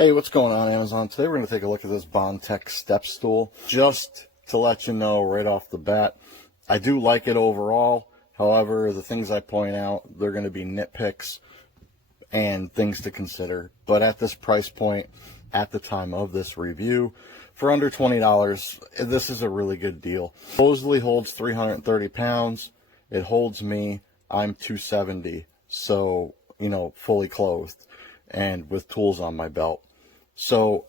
Hey, what's going on, Amazon? Today we're going to take a look at this BONTEC step stool. Just to let you know right off the bat, I do like it overall. However, the things I point out, they're going to be nitpicks and things to consider. But at this price point, at the time of this review, for under $20, this is a really good deal. Supposedly holds 330 pounds. It holds me. I'm 270, so, fully clothed and with tools on my belt. So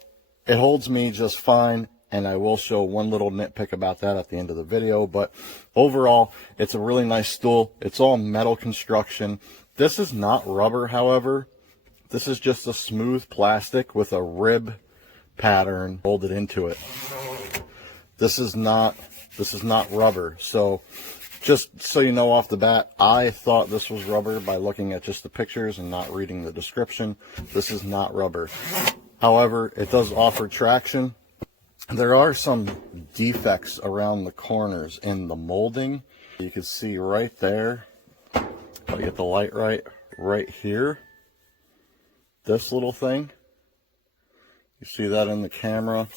it holds me just fine, and I will show one little nitpick about that at the end of the video. But overall, it's a really nice stool. It's all metal construction. This is not rubber, however. This is just a smooth plastic with a rib pattern molded into it. This is not rubber. So just so you know off the bat, I thought this was rubber by looking at just the pictures and not reading the description. This is not rubber. However, it does offer traction. There are some defects around the corners in the molding. You can see right there, if I get the light right here, this little thing. You see that in the camera.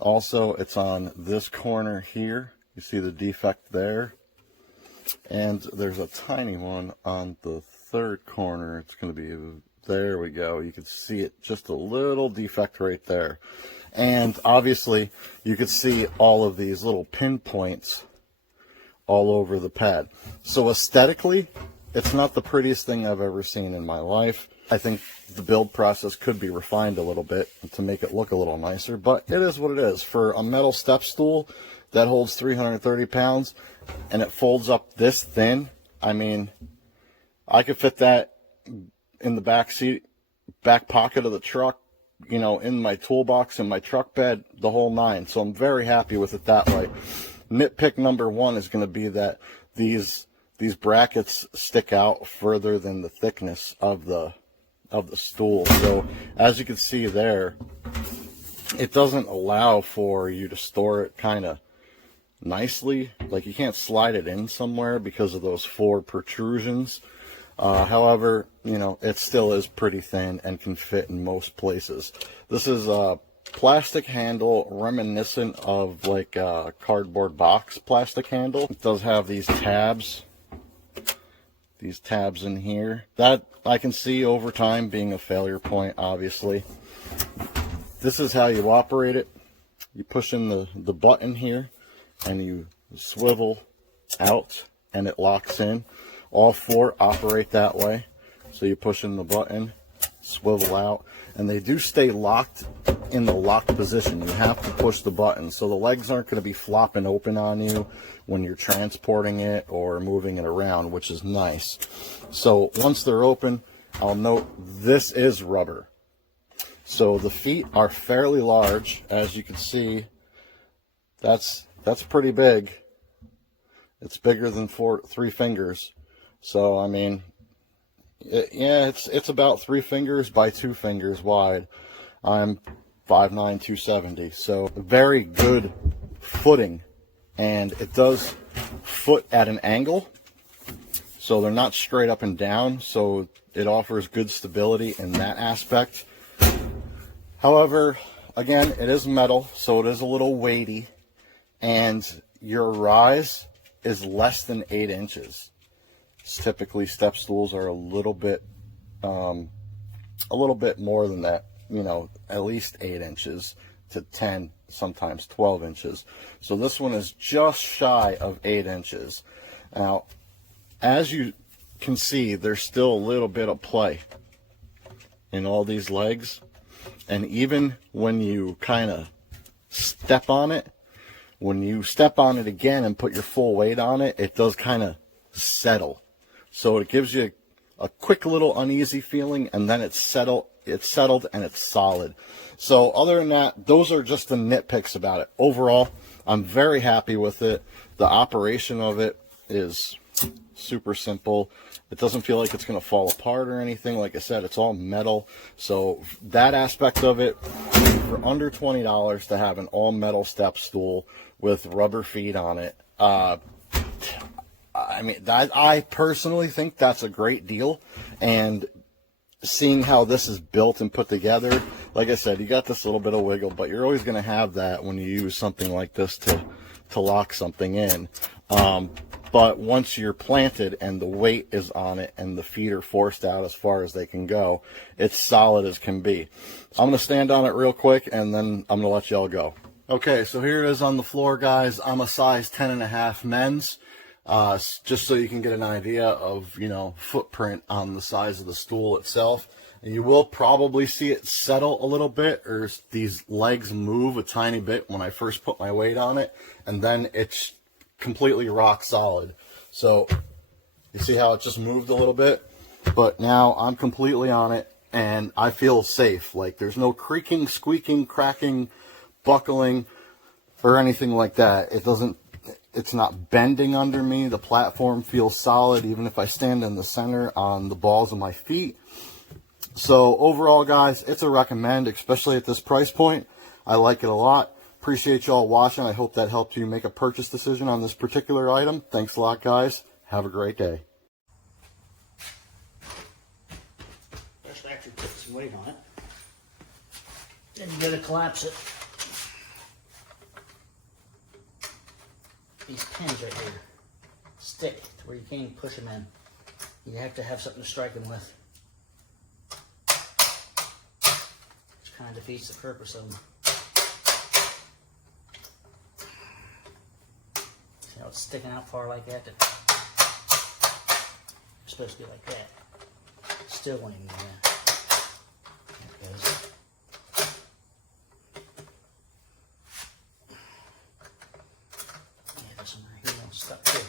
Also, it's on this corner here. You see the defect there. And there's a tiny one on the third corner. It's going to be, there we go. You can see it, just a little defect right there. And obviously, you can see all of these little pinpoints all over the pad. So aesthetically, it's not the prettiest thing I've ever seen in my life. I think the build process could be refined a little bit to make it look a little nicer, but it is what it is. For a metal step stool that holds 330 pounds and it folds up this thin, I mean, I could fit that in the back seat, back pocket of the truck, in my toolbox, in my truck bed, the whole nine. So I'm very happy with it that way. Nitpick number one is going to be that these brackets stick out further than the thickness of the stool. So as you can see there, it doesn't allow for you to store it kind of nicely. Like, you can't slide it in somewhere because of those four protrusions. However, it still is pretty thin and can fit in most places. This is a plastic handle reminiscent of like a cardboard box plastic handle. It does have these tabs in here. That I can see over time being a failure point, obviously. This is how you operate it. You push in the button here and you swivel out and it locks in. All four operate that way. So you push in the button, swivel out, and they do stay locked in the locked position. You have to push the button. So the legs aren't going to be flopping open on you when you're transporting it or moving it around, which is nice. So once they're open, I'll note this is rubber. So the feet are fairly large. As you can see, that's pretty big. It's bigger than three fingers. So, I mean, it's about 3 fingers by 2 fingers wide. I'm 5'9", 270. So, very good footing. And it does foot at an angle. So, they're not straight up and down. So, it offers good stability in that aspect. However, again, it is metal, so it is a little weighty. And your rise is less than 8 inches. Typically, step stools are a little bit more than that, at least 8 inches to 10, sometimes 12 inches. So this one is just shy of 8 inches. Now, as you can see, there's still a little bit of play in all these legs. And even when you kind of step on it, when you step on it again and put your full weight on it, it does kind of settle. So it gives you a quick little uneasy feeling, and then it's settled and it's solid. So other than that, those are just the nitpicks about it. Overall, I'm very happy with it. The operation of it is super simple. It doesn't feel like it's going to fall apart or anything. Like I said, it's all metal. So that aspect of it, for under $20 to have an all metal step stool with rubber feet on it, I mean, I personally think that's a great deal. And seeing how this is built and put together, like I said, you got this little bit of wiggle, but you're always going to have that when you use something like this to lock something in. But once you're planted and the weight is on it and the feet are forced out as far as they can go, it's solid as can be. I'm going to stand on it real quick and then I'm going to let y'all go. Okay, so here it is on the floor, guys. I'm a size 10.5 men's. Just so you can get an idea of, you know, footprint on the size of the stool itself. And you will probably see it settle a little bit, or these legs move a tiny bit when I first put my weight on it, and then it's completely rock solid. So you see how it just moved a little bit, but now I'm completely on it and I feel safe. Like there's no creaking, squeaking, cracking, buckling, or anything like that. It's not bending under me. The platform feels solid even if I stand in the center on the balls of my feet. So overall, guys, it's a recommend, especially at this price point. I like it a lot. Appreciate y'all watching. I hope that helped you make a purchase decision on this particular item. Thanks a lot, guys. Have a great day. Just actually put some weight on it. Then you gotta collapse it. These pins right here stick to where you can't push them in. You have to have something to strike them with. Which kind of defeats the purpose of them. See how it's sticking out far like that? It's supposed to be like that. Still won't even do that. There it goes. Yeah, there's some right here stuck too.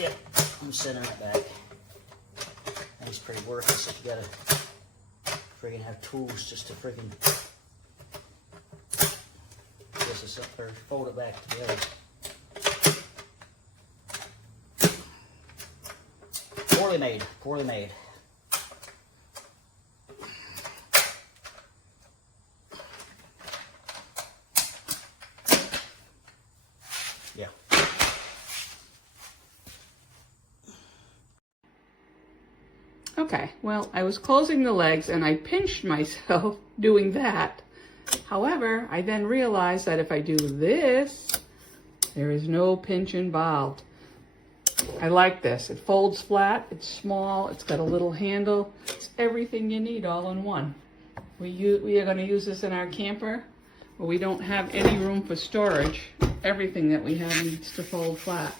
Yeah, I'm centering it back. And it's pretty worthless if you gotta friggin' have tools just to friggin' get this up there, fold it back together. Poorly made, poorly made. Yeah. Okay, well, I was closing the legs and I pinched myself doing that. However, I then realized that if I do this, there is no pinch involved. I like this. It folds flat, it's small, it's got a little handle. It's everything you need all in one. We are going to use this in our camper, where we don't have any room for storage. Everything that we have needs to fold flat.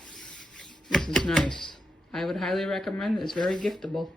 This is nice. I would highly recommend this. Very giftable.